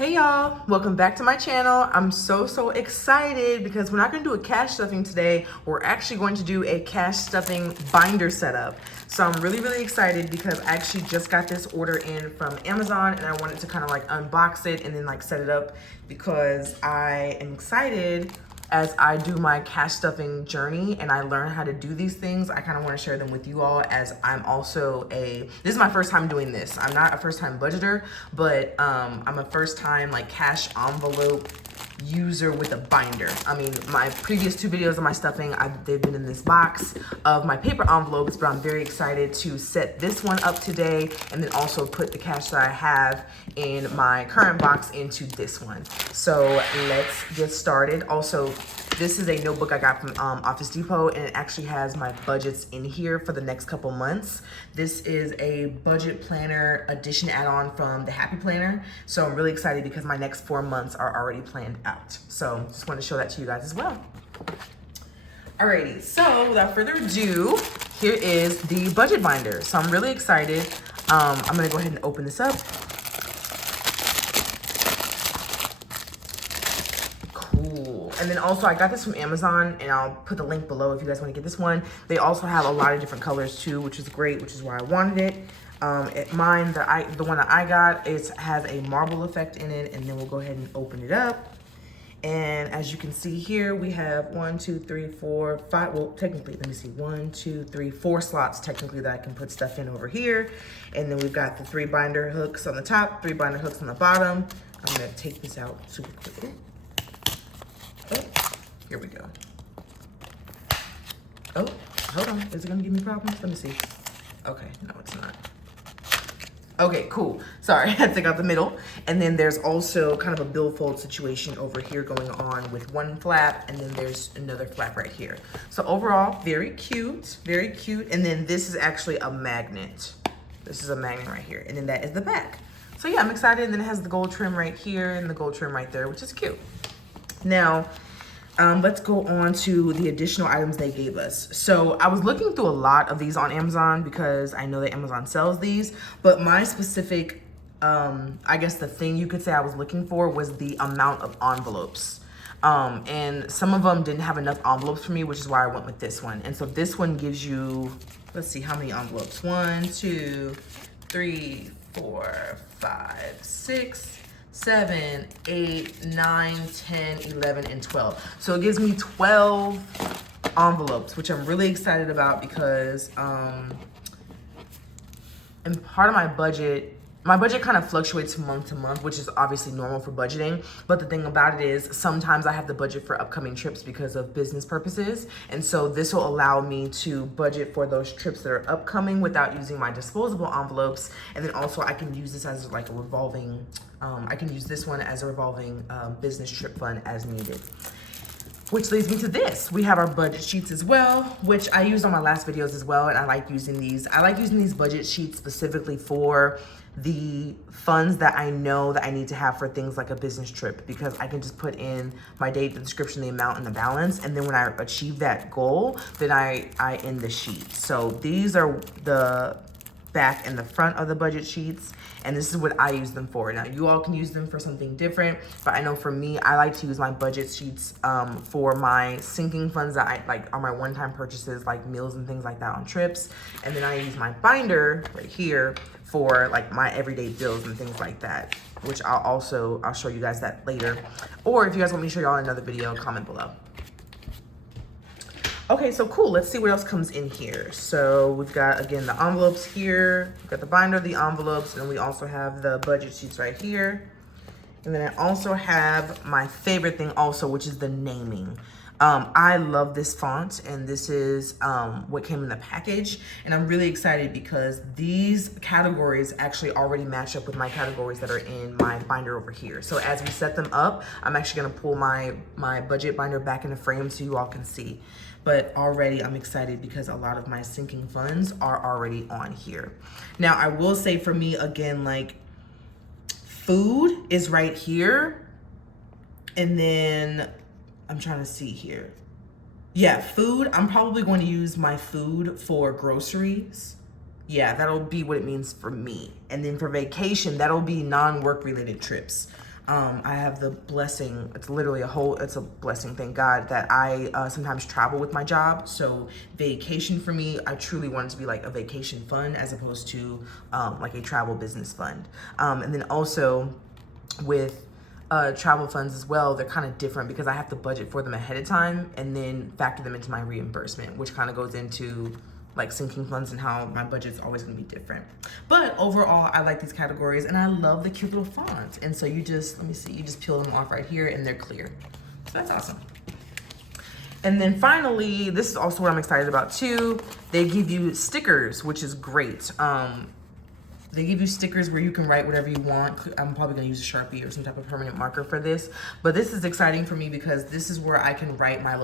Hey y'all, welcome back to my channel. I'm so excited because we're not going to do a cash stuffing today. We're actually going to do a cash stuffing binder setup. So I'm really excited because I actually just got this order in from Amazon and I wanted to kind of like unbox it and then like set it up because I am excited as I do my cash stuffing journey and I learn how to do these things. I kind of want to share them with you all as I'm also this is my first time doing this. I'm not a first time budgeter, but I'm a first time like cash envelope user with a binder. I mean, my previous two videos of my stuffing, they've been in this box of my paper envelopes, but I'm very excited to set this one up today and then also put the cash that I have in my current box into this one. So let's get started. Also, this is a notebook I got from Office Depot and it actually has my budgets in here for the next couple months. This is a budget planner edition add-on from the Happy Planner. So I'm really excited because my next 4 months are already planned out. So just want to show that to you guys as well. Alrighty, so without further ado, here is the budget binder. So I'm really excited. I'm gonna go ahead and open this up. And then also I got this from Amazon and I'll put the link below if you guys want to get this one. They also have a lot of different colors too, which is great, which is why I wanted it. The one that I got, it has a marble effect in it, and then we'll go ahead and open it up. And as you can see here, we have 1, 2, 3, 4, 5. Well, technically, let me see, 1, 2, 3, 4 slots technically that I can put stuff in over here. And then we've got the 3 binder hooks on the top, 3 binder hooks on the bottom. I'm gonna take this out super quickly. Oh, here we go. Oh, hold on. Is it gonna give me problems? Let me see. Okay, no, it's not. Okay, cool. Sorry, I had to take out the middle. And then there's also kind of a billfold situation over here going on with one flap, and then there's another flap right here. So overall, very cute, very cute. And then this is actually a magnet. This is a magnet right here. And then that is the back. So yeah, I'm excited. And then it has the gold trim right here and the gold trim right there, which is cute. Now, let's go on to the additional items they gave us. So I was looking through a lot of these on Amazon because I know that Amazon sells these, but my specific, I guess the thing you could say I was looking for was the amount of envelopes. And some of them didn't have enough envelopes for me, which is why I went with this one. And so this one gives you, let's see, how many envelopes? 1, 2, 3, 4, 5, 6, 7, 8, 9, 10, 11, and 12. So it gives me 12 envelopes, which I'm really excited about because and part of my budget kind of fluctuates from month to month, which is obviously normal for budgeting. But the thing about it is sometimes I have to budget for upcoming trips because of business purposes. And so this will allow me to budget for those trips that are upcoming without using my disposable envelopes. And then also I can use this as like a revolving, I can use this one as a revolving business trip fund as needed. Which leads me to this. We have our budget sheets as well, which I used on my last videos as well, and I like using these. I like using these budget sheets specifically for the funds that I know that I need to have for things like a business trip, because I can just put in my date, the description, the amount, and the balance, and then when I achieve that goal, then I end the sheet. So these are the back and the front of the budget sheets, and this is what I use them for. Now you all can use them for something different, but I know for me, I like to use my budget sheets for my sinking funds that I like are my one-time purchases like meals and things like that on trips, and then I use my binder right here for like my everyday bills and things like that, which I'll show you guys that later, or if you guys want me to show y'all another video, comment below. Okay, so cool. Let's see what else comes in here. So we've got, again, the envelopes here. We've got the binder, the envelopes, and we also have the budget sheets right here. And then I also have my favorite thing also, which is the naming. I love this font, and this is what came in the package. And I'm really excited because these categories actually already match up with my categories that are in my binder over here. So as we set them up, I'm actually gonna pull my budget binder back into frame so you all can see. But already I'm excited because a lot of my sinking funds are already on here. Now I will say for me, again, like food is right here. And then I'm trying to see here. Yeah, food, I'm probably going to use my food for groceries. Yeah, that'll be what it means for me. And then for vacation, that'll be non-work related trips. I have the blessing, it's literally it's a blessing, thank God, that I sometimes travel with my job. So vacation for me, I truly want it to be like a vacation fund as opposed to like a travel business fund. And then also with travel funds as well, they're kind of different because I have to budget for them ahead of time and then factor them into my reimbursement, which kind of goes into like sinking funds and how my budget's always gonna be different. But overall, I like these categories and I love the cute little fonts. And so you just, let me see, you just peel them off right here and they're clear. So that's awesome. And then finally, this is also what I'm excited about too. They give you stickers, which is great. They give you stickers where you can write whatever you want. I'm probably gonna use a Sharpie or some type of permanent marker for this, but this is exciting for me because this is where I can write my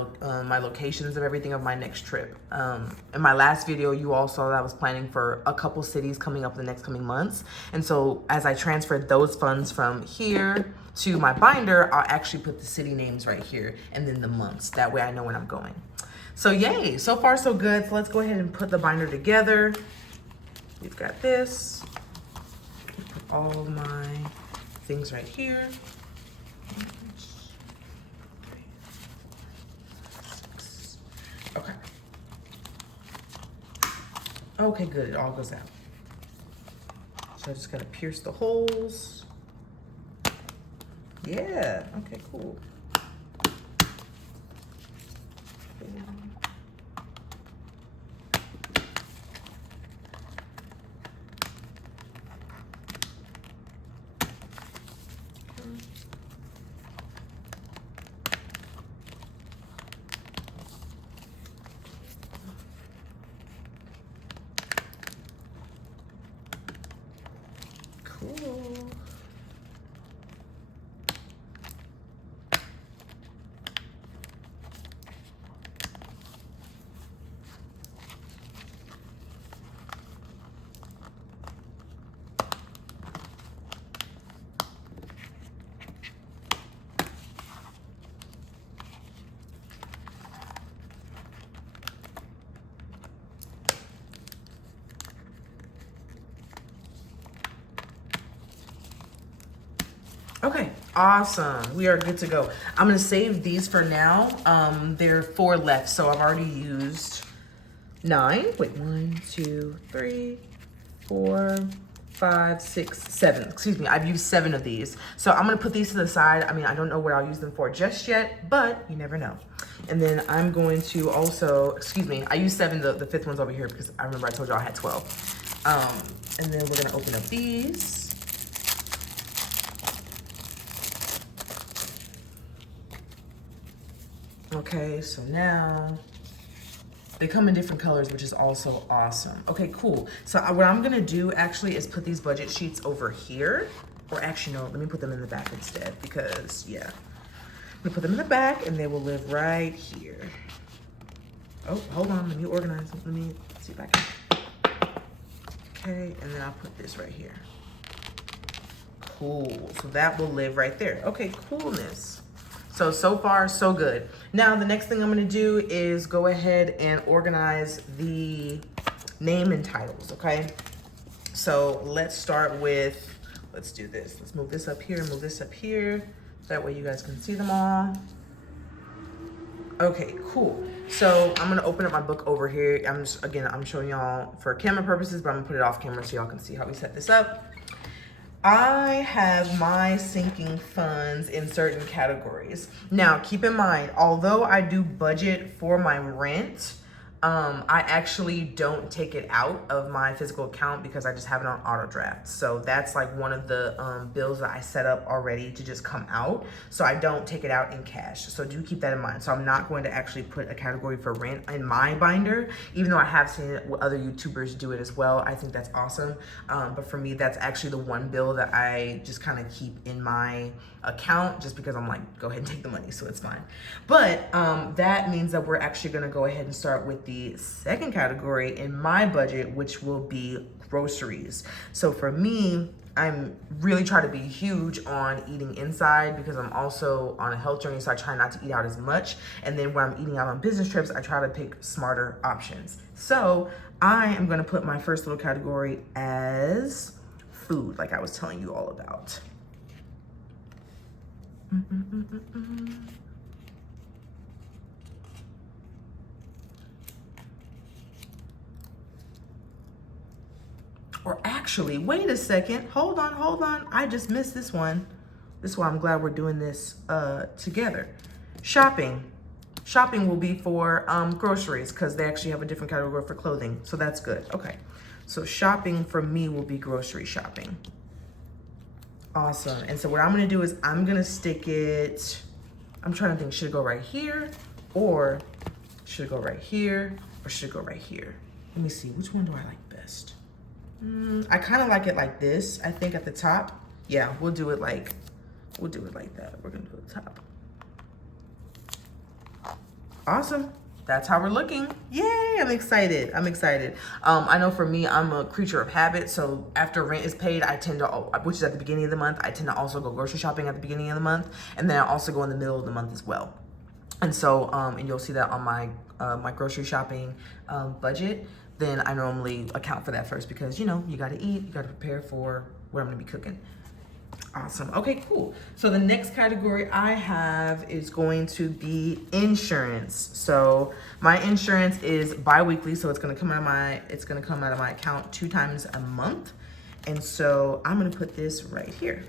my locations of everything of my next trip. In my last video, you all saw that I was planning for a couple cities coming up in the next coming months. And so as I transferred those funds from here to my binder, I'll actually put the city names right here and then the months. That way I know when I'm going. So yay, so far so good. So let's go ahead and put the binder together. We've got this. Put all my things right here. Okay. Okay, good. It all goes out. So I just gotta pierce the holes. Yeah. Okay, cool. Cool. Okay, awesome. We are good to go. I'm gonna save these for now. There are 4 left, so I've already used 9. Wait, 1, 2, 3, 4, 5, 6, 7. Excuse me, I've used 7 of these. So I'm gonna put these to the side. I mean, I don't know what I'll use them for just yet, but you never know. And then I'm going to also, excuse me, I used 7, the 5th one's over here because I remember I told y'all I had 12. And then we're gonna open up these. Okay, so now they come in different colors, which is also awesome. Okay, cool. So what I'm gonna do actually is put these budget sheets over here, or actually no, let me put them in the back instead because yeah. I'm gonna put them in the back and they will live right here. Oh, hold on, let me organize them. Let me see if I can. Okay, and then I'll put this right here. Cool, so that will live right there. Okay, coolness. So far, so good. Now, the next thing I'm gonna do is go ahead and organize the name and titles, okay? So let's start with, let's do this. Let's move this up here, move this up here. That way you guys can see them all. Okay, cool. So I'm gonna open up my book over here. I'm showing y'all for camera purposes, but I'm gonna put it off camera so y'all can see how we set this up. I have my sinking funds in certain categories. Now, keep in mind, although I do budget for my rent, I actually don't take it out of my physical account because I just have it on auto draft. So that's like one of the bills that I set up already to just come out. So I don't take it out in cash. So do keep that in mind. So I'm not going to actually put a category for rent in my binder, even though I have seen other YouTubers do it as well. I think that's awesome. But for me, that's actually the one bill that I just kind of keep in my account just because I'm like, go ahead and take the money, so it's fine. But that means that we're actually gonna go ahead and start with the second category in my budget, which will be groceries. So for me, I'm really trying to be huge on eating inside because I'm also on a health journey, so I try not to eat out as much. And then when I'm eating out on business trips, I try to pick smarter options. So I am gonna put my first little category as food, like I was telling you all about. Or actually, wait a second. Hold on, hold on. I just missed this one. This is why I'm glad we're doing this together. Shopping. Shopping will be for groceries because they actually have a different category for clothing. So that's good. Okay. So shopping for me will be grocery shopping. Awesome. And so what I'm going to do is I'm going to stick it, I'm trying to think, should it go right here or should it go right here or should it go right here? Let me see. Which one do I like best? I kind of like it like this. I think at the top. Yeah, we'll do it like that. We're going to do it at the top. Awesome. That's how we're looking. Yay, I'm excited. I'm excited. I know for me, I'm a creature of habit. So after rent is paid, I tend to, which is at the beginning of the month, I tend to also go grocery shopping at the beginning of the month. And then I also go in the middle of the month as well. And so, and you'll see that on my, my grocery shopping budget. Then I normally account for that first because, you know, you got to eat, you got to prepare for what I'm going to be cooking. Awesome. Okay, cool. So the next category I have is going to be insurance. So my insurance is bi-weekly, so it's going to come out of my account 2 times a month. And so I'm going to put this right here.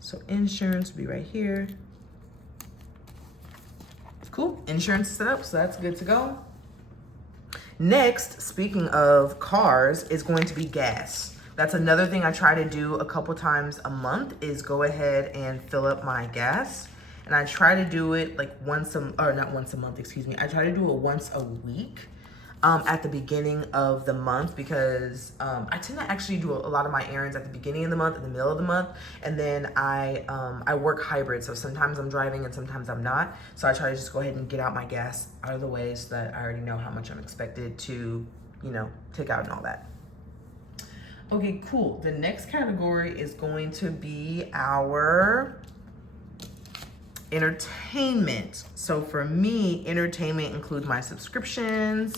So insurance will be right here. Cool. Insurance is set up, so that's good to go. Next, speaking of cars, is going to be gas. That's another thing I try to do a couple times a month is go ahead and fill up my gas. And I try to do it like not once a month, excuse me. I try to do it once a week at the beginning of the month because I tend to actually do a lot of my errands at the beginning of the month, in the middle of the month. And then I work hybrid. So sometimes I'm driving and sometimes I'm not. So I try to just go ahead and get out my gas out of the way so that I already know how much I'm expected to, you know, take out and all that. Okay, cool. The next category is going to be our entertainment. So for me, entertainment includes my subscriptions,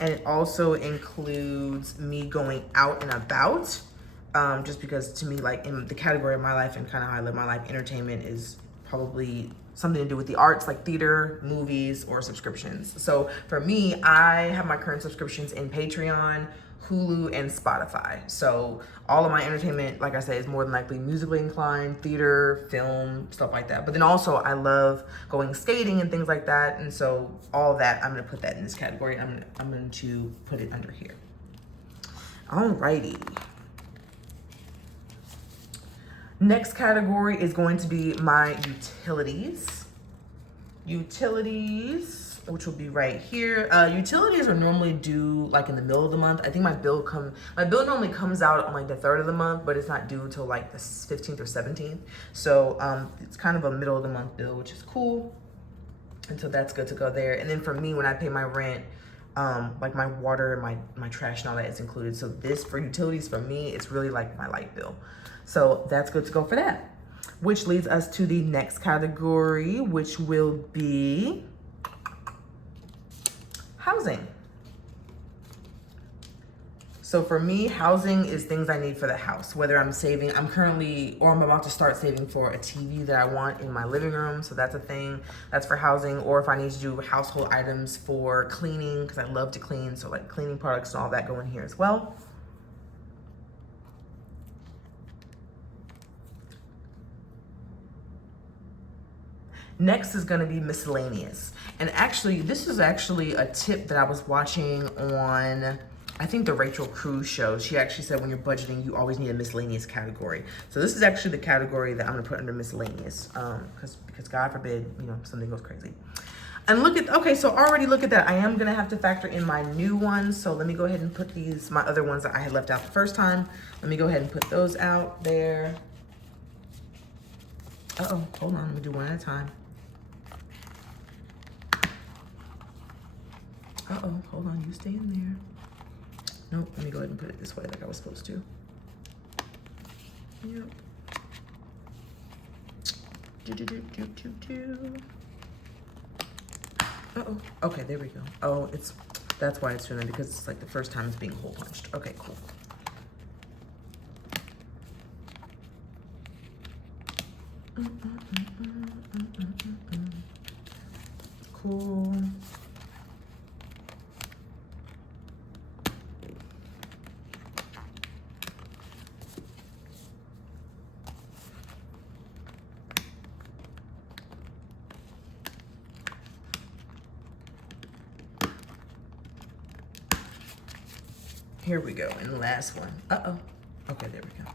and it also includes me going out and about. Just because to me, like in the category of my life and kind of how I live my life, entertainment is probably something to do with the arts, like theater, movies, or subscriptions. So for me, I have my current subscriptions in Patreon, Hulu, and Spotify. So all of my entertainment, like I said, is more than likely musically inclined, theater, film, stuff like that. But then also I love going skating and things like that. And so all of that, I'm gonna put that in this category. I'm going to put it under here. Alrighty. Next category is going to be my utilities. Utilities, which will be right here. Utilities are normally due like in the middle of the month. I think my bill normally comes out on like the 3rd of the month, but it's not due until like the 15th or 17th. So it's kind of a middle of the month bill, which is cool. And so that's good to go there. And then for me, when I pay my rent, like my water and my trash and all that is included. So this for utilities for me, it's really like my light bill. So that's good to go for that. Which leads us to the next category, which will be housing. So for me, housing is things I need for the house, whether I'm saving, I'm about to start saving for a TV that I want in my living room. So that's a thing, that's for housing. Or if I need to do household items for cleaning, because I love to clean. So like cleaning products and all that go in here as well. Next is gonna be miscellaneous. And actually, this is actually a tip that I was watching on, I think the Rachel Cruz show. She actually said when you're budgeting, you always need a miscellaneous category. So this is actually the category that I'm gonna put under miscellaneous, because God forbid, you know, something goes crazy. And look at, okay, so already look at that. I am gonna have to factor in my new ones. So let me go ahead and put my other ones that I had left out the first time. Let me go ahead and put those out there. Uh-oh, hold on, let me do one at a time. Uh-oh, hold on, you stay in there. Nope, let me go ahead and put it this way like I was supposed to. Yep. Uh-oh, okay, there we go. Oh, that's why it's doing that, because it's like the first time it's being hole punched. Okay, cool. Cool. Here we go, and the last one. Uh-oh. Okay, there we go.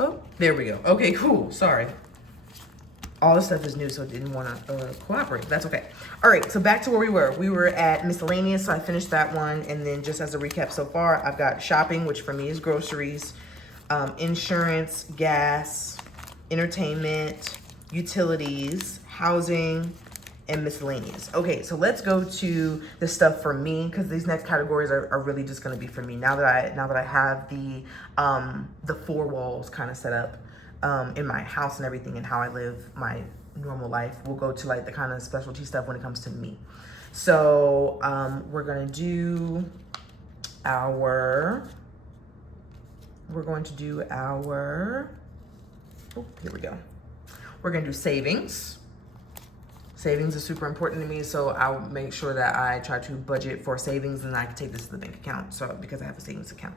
Oh, there we go. Okay, cool. Sorry. All this stuff is new, so I didn't want to cooperate. That's okay. All right, so back to where we were. We were at miscellaneous, so I finished that one. And then just as a recap so far, I've got shopping, which for me is groceries, insurance, gas, entertainment, utilities, housing, and miscellaneous. Okay, so let's go to the stuff for me, because these next categories are really just going to be for me. Now that I have the four walls kind of set up in my house and everything, and how I live my normal life, we'll go to like the kind of specialty stuff when it comes to me. So we're going to do our oh, here we go. We're going to do savings. Savings is super important to me, so I'll make sure that I try to budget for savings, and I can take this to the bank account, so because I have a savings account.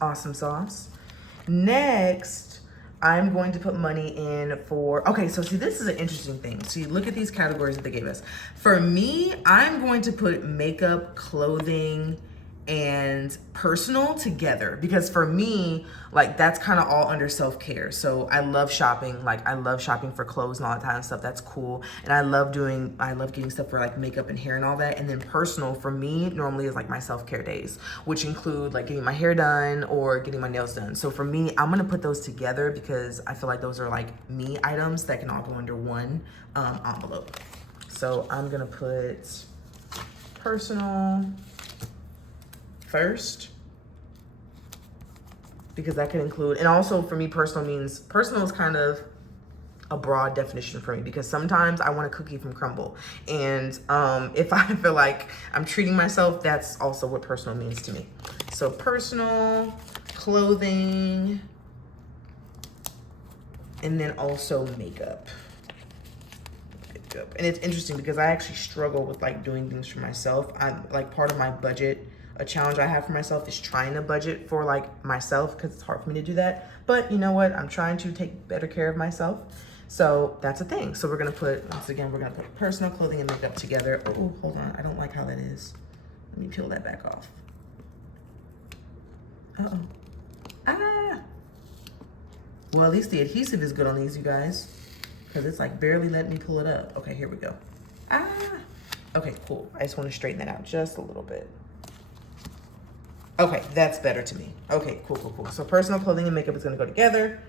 Awesome sauce. Next, I'm going to put money in for, okay, so see, this is an interesting thing. So you look at these categories that they gave us. For me, I'm going to put makeup, clothing, and personal together, because for me, like, that's kind of all under self-care. So I love shopping. Like, I love shopping for clothes and all that kind of stuff. That's cool. And I love getting stuff for like makeup and hair and all that. And then personal for me normally is like my self-care days, which include like getting my hair done or getting my nails done. So for me, I'm gonna put those together because I feel like those are like me items that can all go under one envelope. So I'm gonna put personal first, because that can include, and also for me, personal is kind of a broad definition for me, because sometimes I want a cookie from Crumble, and if I feel like I'm treating myself, that's also what personal means to me. So personal, clothing, and then also makeup. And it's interesting because I actually struggle with like doing things for myself. I'm like, part of my budget, a challenge I have for myself is trying to budget for like myself, because it's hard for me to do that. But you know what? I'm trying to take better care of myself. So that's a thing. So we're gonna put, once again, we're gonna put personal, clothing, and makeup together. Oh, hold on. I don't like how that is. Let me peel that back off. Uh-oh. Ah. Well, at least the adhesive is good on these, you guys, because it's like barely letting me pull it up. Okay, here we go. Ah. Okay, cool. I just want to straighten that out just a little bit. Okay, that's better to me. Okay, cool. So personal, clothing, and makeup is gonna go together.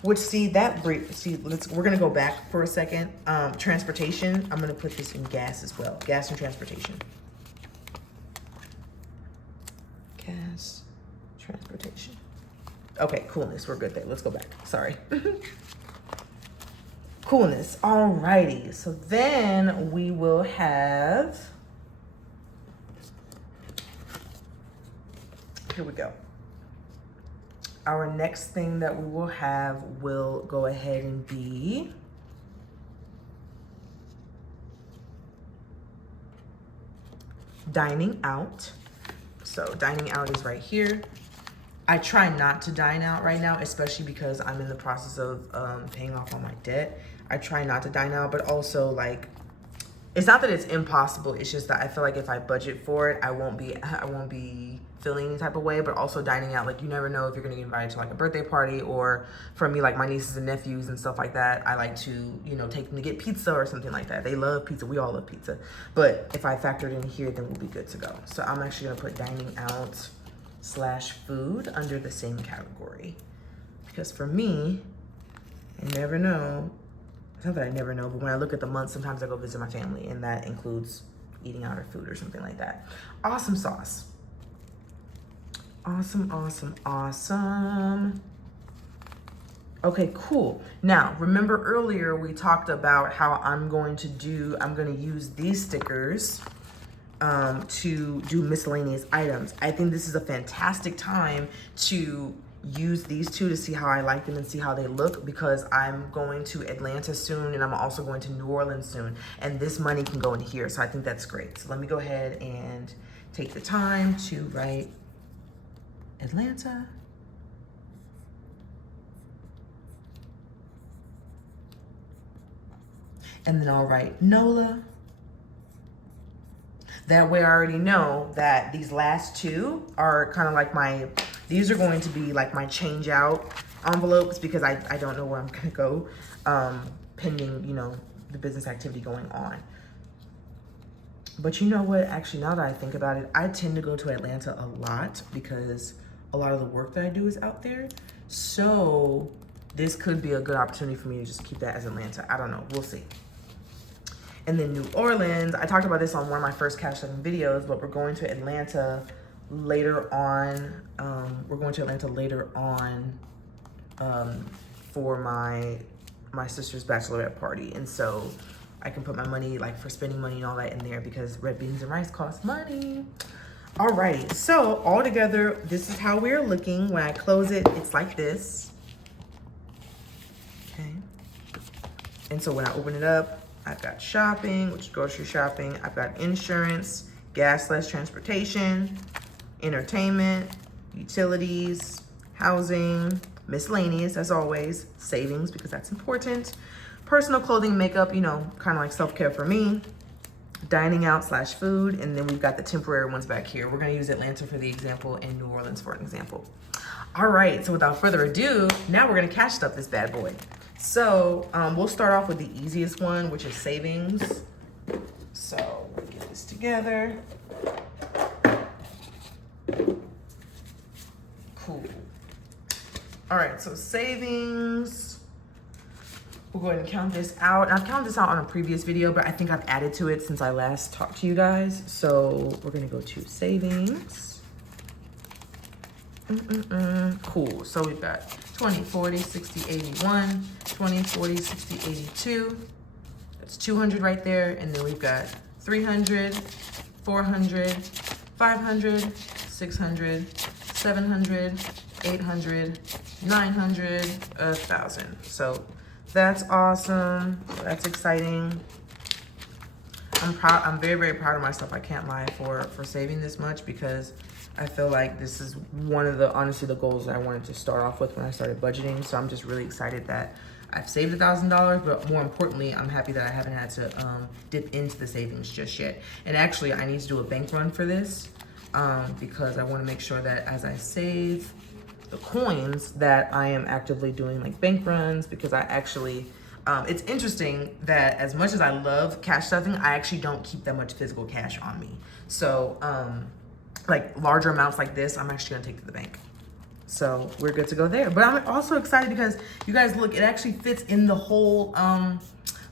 Which, we're gonna go back for a second. Transportation, I'm gonna put this in gas as well. Gas and transportation. Gas, transportation. Okay, coolness, we're good there. Let's go back, sorry. Coolness, alrighty. So then we will have, here we go. Our next thing that we will have will go ahead and be dining out. So dining out is right here. I try not to dine out right now, especially because I'm in the process of paying off all my debt. I try not to dine out, but also like, it's not that it's impossible. It's just that I feel like if I budget for it, I won't be feeling any type of way. But also dining out, like, you never know if you're gonna get invited to like a birthday party, or for me, like my nieces and nephews and stuff like that, I like to, you know, take them to get pizza or something like that. They love pizza. We all love pizza. But if I factor it in here, then we'll be good to go. So I'm actually gonna put dining out / food under the same category, because for me, I never know. It's not that I never know, but when I look at the month, sometimes I go visit my family, and that includes eating out or food or something like that. Awesome sauce. Awesome. Okay, cool. Now, remember earlier we talked about how I'm going to use these stickers to do miscellaneous items. I think this is a fantastic time to use these two to see how I like them and see how they look, because I'm going to Atlanta soon and I'm also going to New Orleans soon, and this money can go in here. So I think that's great. So let me go ahead and take the time to write Atlanta. And then I'll write NOLA. That way I already know that these last two are kind of like these are going to be like my change out envelopes, because I don't know where I'm gonna go pending, you know, the business activity going on. But you know what, actually, now that I think about it, I tend to go to Atlanta a lot because a lot of the work that I do is out there. So this could be a good opportunity for me to just keep that as Atlanta. I don't know, we'll see. And then New Orleans, I talked about this on one of my first cash stuffing videos, but we're going to Atlanta later on. For my sister's bachelorette party. And so I can put my money, like for spending money and all that in there, because red beans and rice cost money. All right, so all together, this is how we're looking. When I close it, it's like this. Okay. And so when I open it up, I've got shopping, which is grocery shopping. I've got insurance, gas/transportation, entertainment, utilities, housing, miscellaneous as always, savings because that's important, personal clothing, makeup, you know, kind of like self-care for me, dining out/food, and then we've got the temporary ones back here. We're gonna use Atlanta for the example and New Orleans for an example. All right, so without further ado, now we're gonna cash stuff this bad boy. So we'll start off with the easiest one, which is savings. So we'll get this together. Cool. All right, so savings. We'll go ahead and count this out. I've counted this out on a previous video, but I think I've added to it since I last talked to you guys. So we're gonna go to savings. Cool, so we've got 20, 40, 60, 81, 20, 40, 60, 82. That's 200 right there. And then we've got 300, 400, 500, 600, 700, 800, 900, 1,000. So that's awesome. That's exciting. I'm proud. I'm very, very proud of myself. I can't lie for saving this much, because I feel like this is one of the, honestly, the goals that I wanted to start off with when I started budgeting. So I'm just really excited that I've saved $1,000, but more importantly, I'm happy that I haven't had to dip into the savings just yet. And actually, I need to do a bank run for this because I want to make sure that as I save the coins that I am actively doing like bank runs, because I actually, it's interesting that as much as I love cash stuffing, I actually don't keep that much physical cash on me. So like larger amounts like this, I'm actually gonna take to the bank. So we're good to go there. But I'm also excited because you guys look, it actually fits in the whole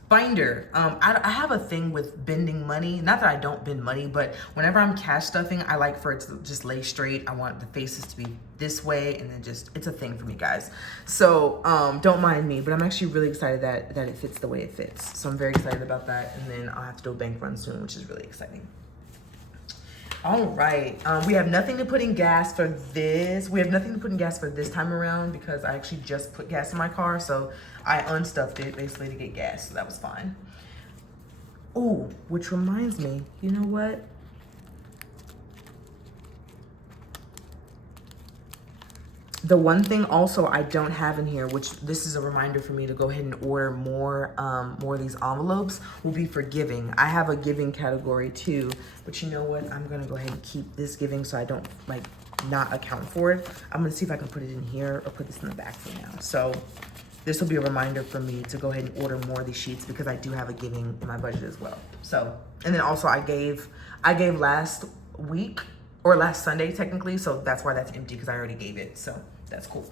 binder. I have a thing with bending money. Not that I don't bend money, but whenever I'm cash stuffing, I like for it to just lay straight. I want the faces to be this way, and then just, it's a thing for me, guys. So don't mind me, but I'm actually really excited that it fits the way it fits. So I'm very excited about that. And then I'll have to do a bank run soon, which is really exciting. All right, we have nothing to put in gas for this. We have nothing to put in gas for this time around because I actually just put gas in my car. So I unstuffed it basically to get gas, so that was fine. Oh, which reminds me, you know what? The one thing also I don't have in here, which this is a reminder for me to go ahead and order more of these envelopes, will be for giving. I have a giving category too, but you know what? I'm gonna go ahead and keep this giving so I don't like not account for it. I'm gonna see if I can put it in here or put this in the back for now. So this will be a reminder for me to go ahead and order more of these sheets because I do have a giving in my budget as well. So, and then also I gave last week, or last Sunday technically, so that's why that's empty, because I already gave it, so that's cool.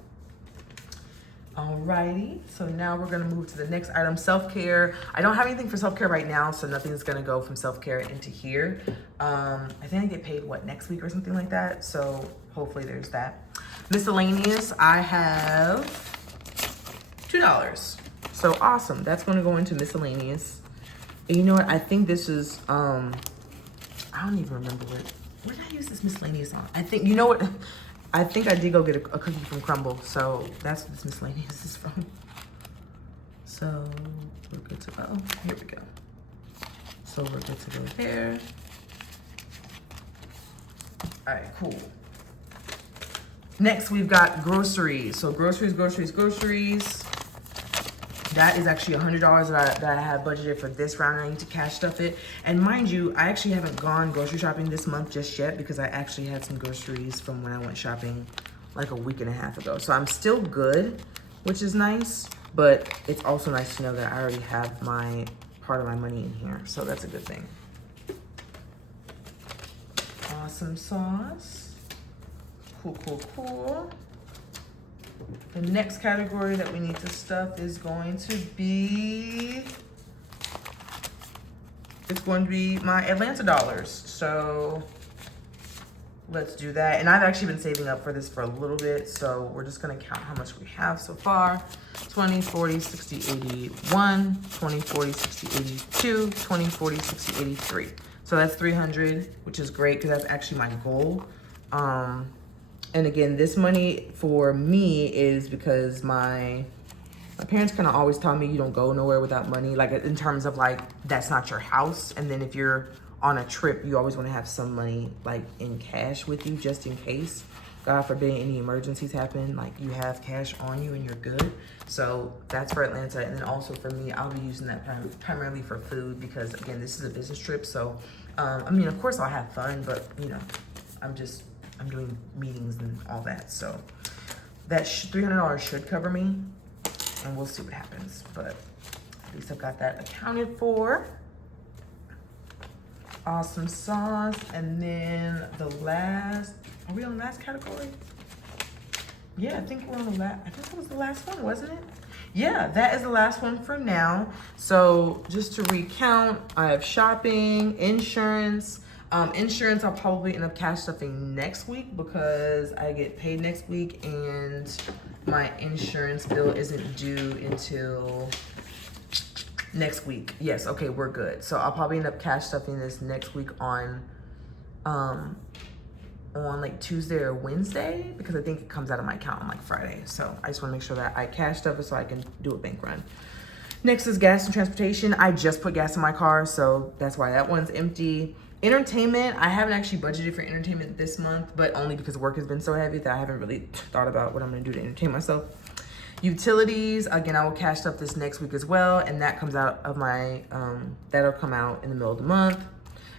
Alrighty, so now we're gonna move to the next item, self-care. I don't have anything for self-care right now, so nothing's gonna go from self-care into here. I think I get paid, what, next week or something like that, so hopefully there's that. Miscellaneous, I have $2. So awesome, that's gonna go into miscellaneous. And you know what, I think this is, I don't even remember where did I use this miscellaneous on? I think, you know what? I think I did go get a cookie from Crumble. So that's what this miscellaneous is from. So we're good to go. Here we go. So we're good to go there. All right, cool. Next, we've got groceries. So groceries. That is actually $100 that I have budgeted for this round. I need to cash stuff it. And mind you, I actually haven't gone grocery shopping this month just yet because I actually had some groceries from when I went shopping like a week and a half ago. So I'm still good, which is nice, but it's also nice to know that I already have my part of my money in here. So that's a good thing. Awesome sauce. Cool. The next category that we need to stuff is going to be, it's going to be my Atlanta dollars. So let's do that. And I've actually been saving up for this for a little bit. So we're just going to count how much we have so far. 20, 40, 60, 81, 20, 40, 60, 82, 20, 40, 60, 83. So that's 300, which is great because that's actually my goal. And again, this money for me is because my parents kind of always tell me you don't go nowhere without money, like in terms of like, that's not your house. And then if you're on a trip, you always want to have some money like in cash with you just in case, God forbid, any emergencies happen, like you have cash on you and you're good. So that's for Atlanta. And then also for me, I'll be using that primarily for food because again, this is a business trip. So, I mean, of course I'll have fun, but you know, I'm doing meetings and all that. So that $300 should cover me and we'll see what happens. But at least I've got that accounted for. Awesome sauce. And then the last, are we on the last category? Yeah, I think we're on the last, I think that was the last one, wasn't it? Yeah, that is the last one for now. So just to recount, I have shopping, insurance. Insurance, I'll probably end up cash stuffing next week because I get paid next week and my insurance bill isn't due until next week. Yes, okay, we're good. So I'll probably end up cash stuffing this next week on like Tuesday or Wednesday because I think it comes out of my account on like Friday. So I just want to make sure that I cash stuff it so I can do a bank run. Next is gas and transportation. I just put gas in my car, so that's why that one's empty. Entertainment, I haven't actually budgeted for entertainment this month, but only because work has been so heavy that I haven't really thought about what I'm gonna do to entertain myself. Utilities, again, I will cash up this next week as well, and that comes out of my, that'll come out in the middle of the month.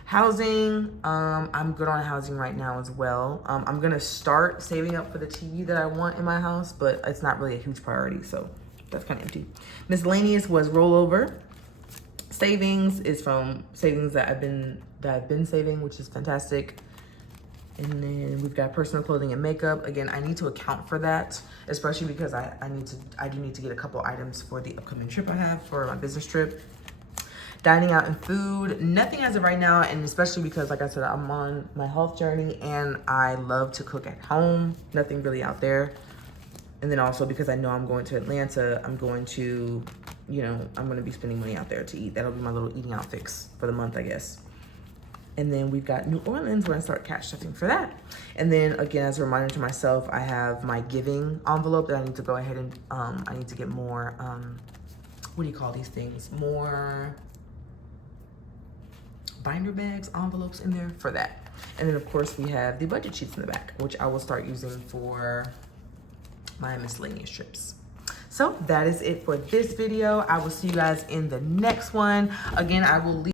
Housing, I'm good on housing right now as well. I'm gonna start saving up for the TV that I want in my house, but it's not really a huge priority, so that's kind of empty. Miscellaneous was rollover. Savings is from savings that I've been saving, which is fantastic. And then we've got personal clothing and makeup. Again, I need to account for that, especially because I do need to get a couple items for the upcoming trip I have for my business trip. Dining out and food, nothing as of right now, and especially because, like I said, I'm on my health journey and I love to cook at home. Nothing really out there. And then also because I know I'm going to Atlanta, I'm going to, you know, I'm going to be spending money out there to eat. That'll be my little eating out fix for the month, I guess. And then we've got New Orleans where I start cash stuffing for that. And then again, as a reminder to myself, I have my giving envelope that I need to go ahead and, I need to get more, what do you call these things? More binder bags, envelopes in there for that. And then of course we have the budget sheets in the back, which I will start using for my miscellaneous trips. So that is it for this video. I will see you guys in the next one. Again, I will leave